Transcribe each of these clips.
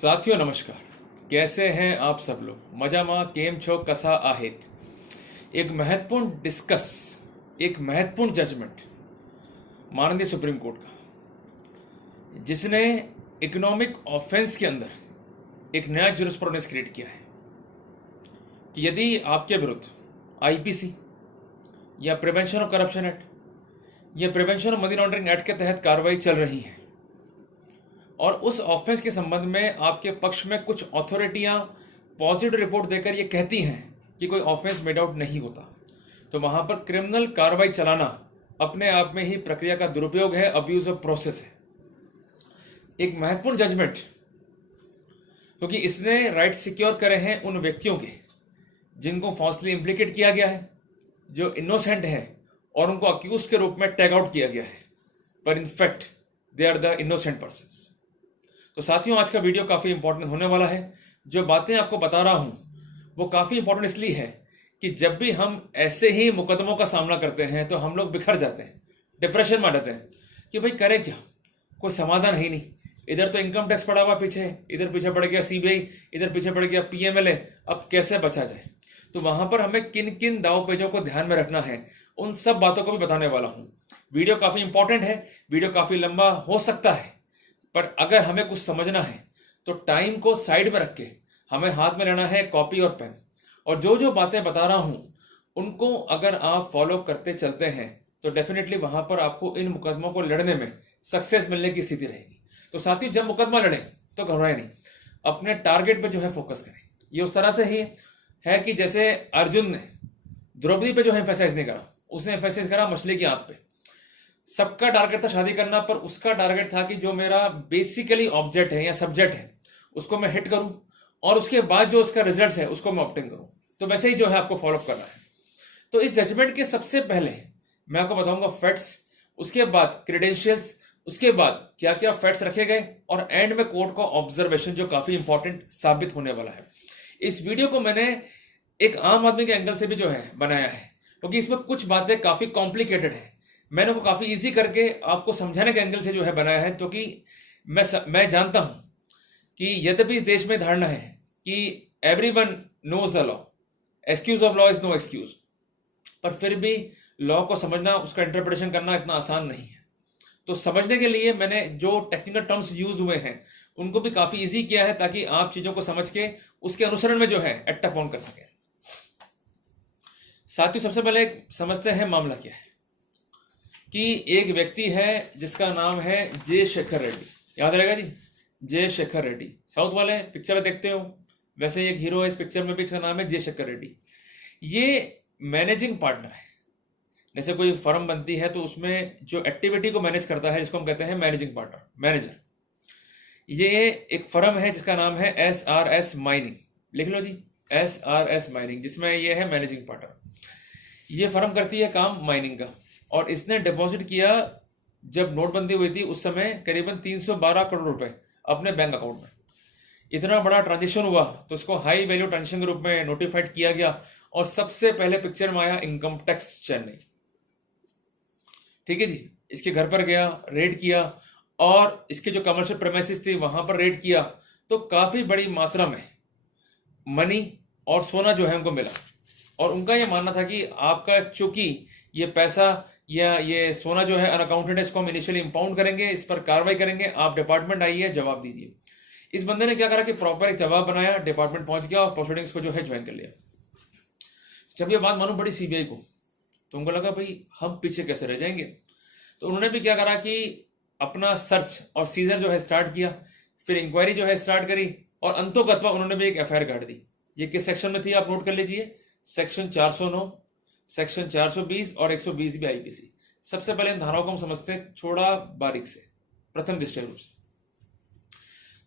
साथियों नमस्कार। कैसे हैं आप सब लोग? मजामा केम छो कसा आहेत। एक महत्वपूर्ण एक महत्वपूर्ण जजमेंट माननीय सुप्रीम कोर्ट का, जिसने इकोनॉमिक ऑफेंस के अंदर एक नया जुरिस्प्रूडेंस क्रिएट किया है कि यदि आपके विरुद्ध आईपीसी या प्रिवेंशन ऑफ करप्शन एक्ट या prevention of money laundering act के तहत कार्रवाई चल रही है और उस ऑफेंस के संबंध में आपके पक्ष में कुछ अथॉरिटियां पॉजिटिव रिपोर्ट देकर ये कहती हैं कि कोई ऑफेंस मेड आउट नहीं होता, तो वहां पर क्रिमिनल कार्रवाई चलाना अपने आप में ही प्रक्रिया का दुरुपयोग है, अब्यूज ऑफ प्रोसेस है। एक महत्वपूर्ण जजमेंट, क्योंकि इसने राइट सिक्योर करे हैं उन व्यक्तियों के जिनको फॉल्सली इम्प्लीकेट किया गया है, जो इनोसेंट है और उनको अक्यूज के रूप में टैग आउट किया गया है, पर in fact they are the innocent persons. तो साथियों, आज का वीडियो काफ़ी इंपॉर्टेंट होने वाला है। जो बातें आपको बता रहा हूं वो काफ़ी इंपॉर्टेंट इसलिए है कि जब भी हम ऐसे ही मुकदमों का सामना करते हैं तो हम लोग बिखर जाते हैं, डिप्रेशन में आ जाते हैं कि भाई करें क्या, कोई समाधान है ही नहीं। इधर तो इनकम टैक्स पड़ा हुआ पीछे, इधर पीछे पड़ गया सीबीआई, इधर पीछे पड़ गया पीएमएलए, अब कैसे बचा जाए। तो वहां पर हमें किन किन दाव पेचों को ध्यान में रखना है, उन सब बातों को भी बताने वाला हूं। वीडियो काफ़ी इंपॉर्टेंट है, वीडियो काफ़ी लंबा हो सकता है, पर अगर हमें कुछ समझना है तो टाइम को साइड में रख के हमें हाथ में लेना है कॉपी और पेन, और जो जो बातें बता रहा हूं उनको अगर आप फॉलो करते चलते हैं तो डेफिनेटली वहां पर आपको इन मुकदमों को लड़ने में सक्सेस मिलने की स्थिति रहेगी। तो साथियों, जब मुकदमा लड़ें तो घबराएं नहीं, अपने टारगेट पे जो है फोकस करें। ये उस तरह से ही है कि जैसे अर्जुन ने द्रौपदी पे जो है एम्फेसाइज नहीं करा, उसने एम्फेसाइज करा मछली की आंख पे। सबका टारगेट था शादी करना, पर उसका टारगेट था कि जो मेरा बेसिकली ऑब्जेक्ट है या सब्जेक्ट है उसको मैं हिट करूं और उसके बाद जो उसका रिजल्ट है उसको मैं ऑब्टेन करूं। तो वैसे ही जो है आपको फॉलो करना है। तो इस जजमेंट के सबसे पहले मैं आपको बताऊंगा फैक्ट्स, उसके बाद क्रेडेंशियल्स, उसके बाद क्या क्या फैक्ट्स रखे गए, और एंड में कोर्ट का ऑब्जर्वेशन जो काफी इंपॉर्टेंट साबित होने वाला है। इस वीडियो को मैंने एक आम आदमी के एंगल से भी जो है बनाया है, क्योंकि इसमें कुछ बातें काफी कॉम्प्लिकेटेड है। मैंने वो काफ़ी इजी करके आपको समझाने के एंगल से जो है बनाया है, क्योंकि मैं जानता हूं कि यद्यपि इस देश में धारणा है कि everyone knows the law, excuse of law is no excuse, पर फिर भी लॉ को समझना, उसका इंटरप्रिटेशन करना इतना आसान नहीं है। तो समझने के लिए मैंने जो टेक्निकल टर्म्स यूज हुए हैं उनको भी काफ़ी ईजी किया है, ताकि आप चीज़ों को समझ के उसके अनुसरण में जो है एक्ट अपॉन कर सकें। साथियों, सबसे पहले समझते हैं मामला क्या है कि एक व्यक्ति है जिसका नाम है जे शेखर रेड्डी। याद रहेगा जी, जे शेखर रेड्डी। साउथ वाले पिक्चर देखते हो, वैसे एक हीरो है इस पिक्चर में भी, इसका नाम है जे शेखर रेड्डी। ये मैनेजिंग पार्टनर है। जैसे कोई फर्म बनती है तो उसमें जो एक्टिविटी को मैनेज करता है जिसको हम कहते हैं मैनेजिंग पार्टनर, मैनेजर। ये एक फर्म है जिसका नाम है SRS माइनिंग। लिख लो जी, SRS माइनिंग, जिसमें ये है मैनेजिंग पार्टनर। ये फर्म करती है काम माइनिंग का, और इसने डिपॉजिट किया जब नोटबंदी हुई थी उस समय करीबन 312 करोड़ रुपए अपने बैंक अकाउंट में। इतना बड़ा ट्रांजेक्शन हुआ तो इसको हाई वैल्यू ट्रांजेक्शन के रूप में नोटिफाइड किया गया, और सबसे पहले पिक्चर में आया इनकम टैक्स चेन्नई। ठीक है जी, इसके घर पर गया, रेड किया, और इसके जो कमर्शियल प्रेमिसेस थी वहां पर रेड किया, तो काफी बड़ी मात्रा में मनी और सोना जो है उनको मिला। और उनका ये मानना था कि आपका चूंकि ये पैसा या ये सोना जो है अनअकाउंटेड है, इसको हम इनिशियली इंपाउंड करेंगे, इस पर कार्रवाई करेंगे, आप डिपार्टमेंट आइए, जवाब दीजिए। इस बंदे ने क्या करा कि प्रॉपर एक जवाब बनाया, डिपार्टमेंट पहुंच गया और प्रोसीडिंग्स को जो है ज्वाइन कर लिया। जब ये बात मालूम पड़ी सीबीआई को, तो उनको लगा भाई हम पीछे कैसे रह जाएंगे। तो उन्होंने भी क्या करा कि अपना सर्च और सीजर जो है स्टार्ट किया, फिर इंक्वायरी जो है स्टार्ट करी, और अंतोगत्वा उन्होंने भी एक एफआईआर काट दी। ये किस सेक्शन में थी आप नोट कर लीजिए, सेक्शन 409, सेक्शन 420 और 120 भी आईपीसी। सबसे पहले इन धाराओं को हम समझते हैं थोड़ा बारीक से, प्रथम दृष्टि रूप से,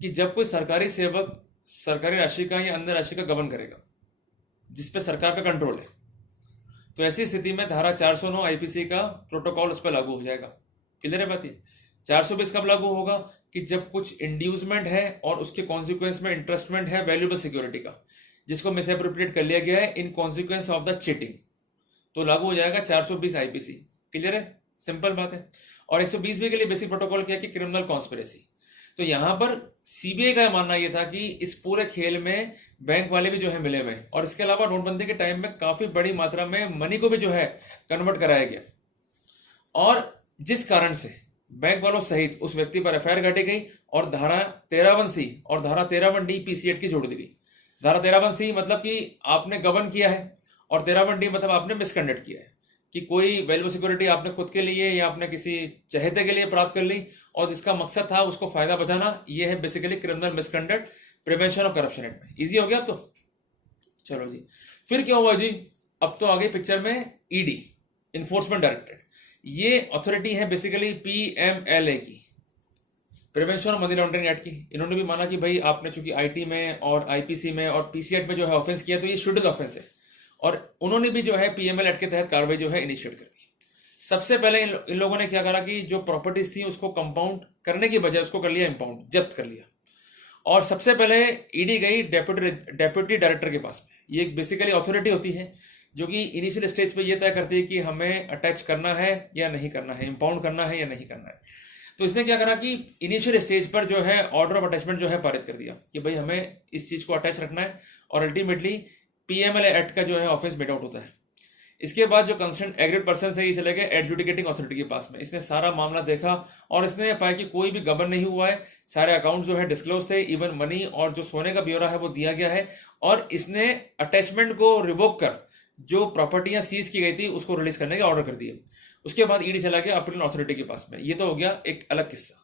कि जब कोई सरकारी सेवक सरकारी राशि का या अन्य राशि का गबन करेगा जिसपे सरकार का कंट्रोल है, तो ऐसी स्थिति में धारा 409 आईपीसी का प्रोटोकॉल उस पर लागू हो जाएगा। क्लियर है बात ये? 420 कब लागू होगा कि जब कुछ इंड्यूसमेंट है और उसके कॉन्सिक्वेंस में इंटरेस्टमेंट है वैल्यूएबल सिक्योरिटी का, जिसको मिसअप्रोप्रिएट कर लिया गया है in consequence of the cheating, तो लागू हो जाएगा 420 आईपीसी। क्लियर है? सिंपल बात है। और 120 बी के लिए बेसिक प्रोटोकॉल क्या है कि क्रिमिनल कॉन्स्पिरेसी। तो यहाँ पर सीबीआई का मानना यह था कि इस पूरे खेल में बैंक वाले भी जो है मिले हुए हैं, और इसके अलावा नोटबंदी के टाइम में काफी बड़ी मात्रा में मनी को भी जो है कन्वर्ट कराया गया, और जिस कारण से बैंक वालों सहित उस व्यक्ति पर एफआईआर काटी गई और धारा 13(1)(c) और धारा 13(1)(d) पीसी एक्ट की जोड़ दी गई। धारा 13(1)(c) मतलब कि आपने गबन किया है, और 13(1)(d) मतलब आपने मिसकंडक्ट किया है, कि कोई वैल्यू सिक्योरिटी आपने खुद के लिए या आपने किसी चहेते के लिए प्राप्त कर ली और जिसका मकसद था उसको फायदा बचाना। ये है basically criminal misconduct prevention of corruption act में। इजी हो गया अब तो। चलो जी, फिर क्या हुआ जी, अब तो आगे पिक्चर में ईडी, इन्फोर्समेंट डायरेक्टरेट। ये अथॉरिटी है बेसिकली पीएमएलए की, prevention of money laundering act की। इन्होंने भी माना कि भाई आपने चूंकि आईटी में और आईपीसी में और पीसी एक्ट में जो है ऑफेंस किया, तो ये शेड्यूल ऑफेंस है, और उन्होंने भी जो है पीएमएल एक्ट के तहत कार्रवाई जो है इनिशिएट कर दी। सबसे पहले इन लोगों ने क्या करा कि जो प्रॉपर्टीज थी उसको कंपाउंड करने की बजाय उसको कर लिया इंपाउंड, जब्त कर लिया। और सबसे पहले ईडी गई डेप्यूटी डायरेक्टर के पास में। ये एक बेसिकली अथॉरिटी होती है जो कि इनिशियल स्टेज पे ये तय करती है कि हमें अटैच करना है या नहीं करना है, इंपाउंड करना है या नहीं करना है। तो इसने क्या करा कि इनिशियल स्टेज पर जो है ऑर्डर ऑफ अटैचमेंट जो है पारित कर दिया कि भाई हमें इस चीज को अटैच रखना है, और अल्टीमेटली पीएमएलए एक्ट का जो है ऑफेंस मेड आउट होता है। इसके बाद जो कंसर्न एग्रीड पर्सन थे ये चले गए एडजुडिकेटिंग अथॉरिटी के पास में। इसने सारा मामला देखा और इसने पाया कि कोई भी गबन नहीं हुआ है, सारे अकाउंट जो है डिस्क्लोज थे, इवन मनी और जो सोने का ब्यौरा है वो दिया गया है, और इसने अटैचमेंट को रिवोक कर जो प्रॉपर्टियां सीज की गई थी उसको रिलीज करने के ऑर्डर कर दिए। उसके बाद ईडी चला गया अपील अथॉरिटी के पास में। ये तो हो गया एक अलग किस्सा,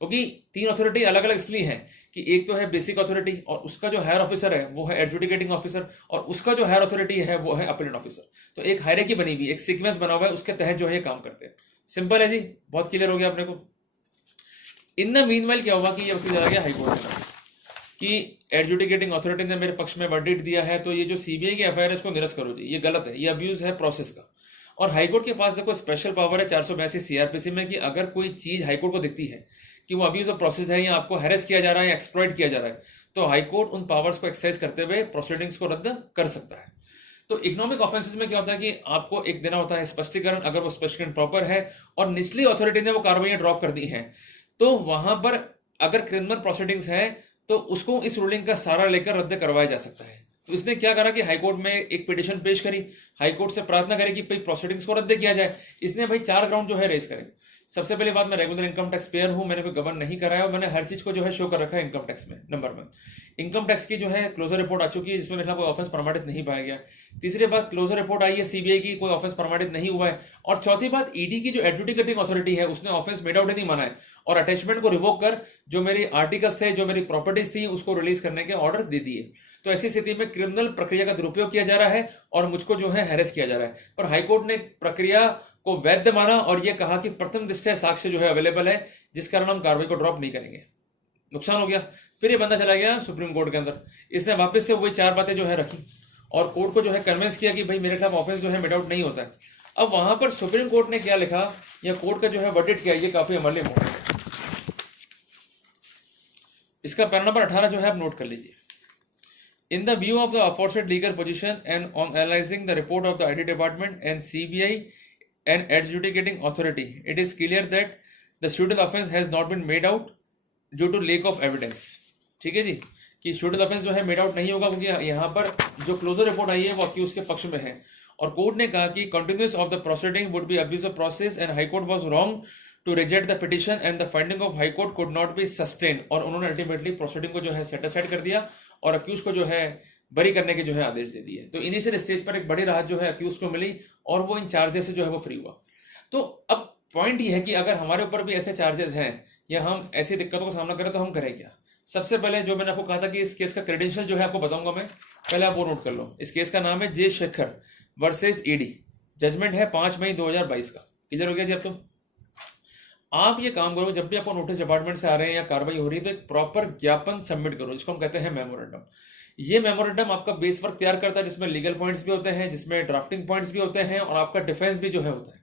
क्योंकि तीन अथॉरिटी अलग अलग इसलिए है कि एक तो है बेसिक अथॉरिटी और उसका जो हायर ऑफिसर है वो है एडजुडिकेटिंग ऑफिसर, और उसका जो हायर अथॉरिटी है वो है अपीलेंट ऑफिसर। तो एक हायरार्की बनी हुई, एक सीक्वेंस बना हुआ है, उसके तहत जो है काम करते हैं। सिंपल है जी, बहुत क्लियर हो गया अपने को। इन द मीनवाइल क्या हुआ कि ये वकील चला गया हाईकोर्ट में कि एडजुडिकेटिंग अथॉरिटी ने मेरे पक्ष में वर्डिक्ट दिया है, तो ये जो सीबीआई की एफआईआर है इसको निरस्त करो जी, ये गलत है, ये अब्यूज है प्रोसेस का। और हाईकोर्ट के पास देखो स्पेशल पावर है 482 सीआरपीसी में कि अगर कोई चीज हाईकोर्ट को दिखती है कि वो अब्यूज ऑफ प्रोसेस है या आपको हैरेस किया जा रहा है या एक्सप्लॉइट किया जा रहा है, तो हाईकोर्ट उन पावर्स को एक्सरसाइज करते हुए प्रोसीडिंग्स को रद्द कर सकता है। तो इकोनॉमिक ऑफेंसेस में क्या होता है कि आपको एक देना होता है स्पष्टीकरण, अगर वो स्पष्टीकरण प्रॉपर है और निचली अथॉरिटी ने वो कार्रवाई ड्रॉप कर दी है, तो वहां पर अगर क्रिमिनल प्रोसीडिंग्स है तो उसको इस रूलिंग का सारा लेकर रद्द करवाया जा सकता है। तो इसने क्या करा कि हाईकोर्ट में एक पिटीशन पेश करी, हाईकोर्ट से प्रार्थना करी कि भाई प्रोसीडिंग्स को रद्द किया जाए। इसने भाई 4 ग्राउंड जो है रेज करे। सबसे पहले बात, मैं रेगुलर इनकम टैक्स पेयर हूं, मैंने कोई गबन नहीं कराया और मैंने हर चीज को जो है शो कर रखा है इनकम टैक्स में। नंबर 1, इनकम टैक्स की जो है क्लोजर रिपोर्ट आ चुकी है जिसमें मेरे खिलाफ कोई ऑफेंस प्रमाणित नहीं पाया गया। तीसरी बात, क्लोजर रिपोर्ट आई है सीबीआई की, कोई ऑफेंस प्रमाणित नहीं हुआ है। और चौथी बात, ईडी की जो एडजुडिकेटिंग अथॉरिटी है उसने ऑफेंस मेड आउट नहीं माना है और अटैचमेंट को रिवोक कर जो मेरी आर्टिकल्स थे, जो मेरी प्रॉपर्टीज थी, उसको रिलीज करने के ऑर्डर दे दिए। तो ऐसी स्थिति में क्रिमिनल प्रक्रिया का दुरुपयोग किया जा रहा है और मुझको जो है हैरेस किया जा रहा है। पर हाईकोर्ट ने प्रक्रिया को वैध माना और यह कहा कि प्रथम दृष्टया साक्ष्य जो है अवेलेबल है, जिस कारण हम कार्रवाई को ड्रॉप नहीं करेंगे। नुकसान हो गया। फिर ये बंदा चला गया सुप्रीम कोर्ट के अंदर, इसने वापस से वही 4 बातें जो है रखी और कोर्ट को जो है कन्विंस किया कि भाई मेरे खिलाफ ऑफेंस जो है मेड आउट नहीं होता है। अब वहां पर सुप्रीम कोर्ट ने क्या लिखा या कोर्ट का जो है वर्डिक्ट किया, ये काफी हमारे लिए मोटा है। इसका पैरा नंबर 18 जो है आप नोट कर लीजिए। In the view of the aforesaid legal position and on analyzing the report of the IT department and CBI and adjudicating authority, it is clear that the scheduled offence has not been made out due to lack of evidence। ठीक है जी, कि scheduled offence जो है made out नहीं होगा क्योंकि यहाँ पर जो क्लोजर रिपोर्ट आई है वो अक्यूज के पक्ष में है। और कोर्ट ने कहा कि continuous of the proceeding would be abuse of process and high court was wrong to reject the petition and the finding of high court could not be sustain. और उन्होंने अल्टीमेटली प्रोसीडिंग को जो है satisfied कर दिया और accused को जो है बरी करने के जो है आदेश दे दिए। तो इनिशियल स्टेज पर एक बड़ी राहत जो है अक्यूज को मिली और वो इन चार्जेस से जो है वो फ्री हुआ। तो अब पॉइंट ये है कि अगर हमारे ऊपर भी ऐसे चार्जेस हैं या हम ऐसी दिक्कतों का सामना करें तो हम करें क्या। सबसे पहले जो मैंने आपको कहा था कि इस केस का क्रेडेंशियल जो है आपको बताऊंगा मैं, पहले आप वो नोट कर लो। इस केस का नाम है जे शेखर वर्सेस ईडी, जजमेंट है 5 मई 2022 का। क्लियर हो गया जी। अब तो आप ये काम करो, जब भी आपको नोटिस डिपार्टमेंट से आ रहे हैं या कार्रवाई हो रही है तो एक प्रॉपर ज्ञापन सबमिट करो, जिसको हम कहते हैं मेमोरेंडम। ये मेमोरेंडम आपका बेस वर्क तैयार करता है जिसमें लीगल पॉइंट्स भी होते हैं, जिसमें ड्राफ्टिंग पॉइंट्स भी होते हैं और आपका डिफेंस भी जो है होता है।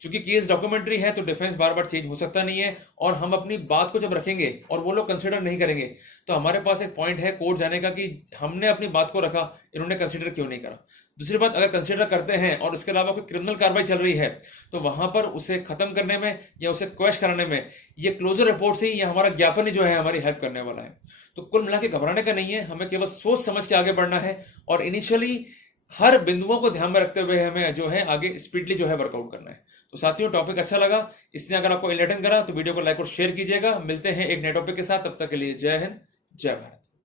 चूंकि केस डॉक्यूमेंट्री है तो डिफेंस बार बार चेंज हो सकता नहीं है, और हम अपनी बात को जब रखेंगे और वो लोग कंसिडर नहीं करेंगे तो हमारे पास एक पॉइंट है कोर्ट जाने का कि हमने अपनी बात को रखा, इन्होंने कंसिडर क्यों नहीं करा। दूसरी बात, अगर कंसिडर करते हैं और इसके अलावा कोई क्रिमिनल कार्रवाई चल रही है तो वहां पर उसे खत्म करने में या उसे क्वेश कराने में ये क्लोजर रिपोर्ट से ही या हमारा ज्ञापन ही जो है हमारी हेल्प करने वाला है। तो कुल मिला के घबराने का नहीं है, हमें केवल सोच समझ के आगे बढ़ना है और इनिशियली हर बिंदुओं को ध्यान में रखते हुए हमें जो है आगे स्पीडली जो है वर्कआउट करना है। तो साथियों, टॉपिक अच्छा लगा, इसने अगर आपको इनलाइटन करा तो वीडियो को लाइक और शेयर कीजिएगा। मिलते हैं एक नए टॉपिक के साथ, तब तक के लिए जय हिंद, जय भारत।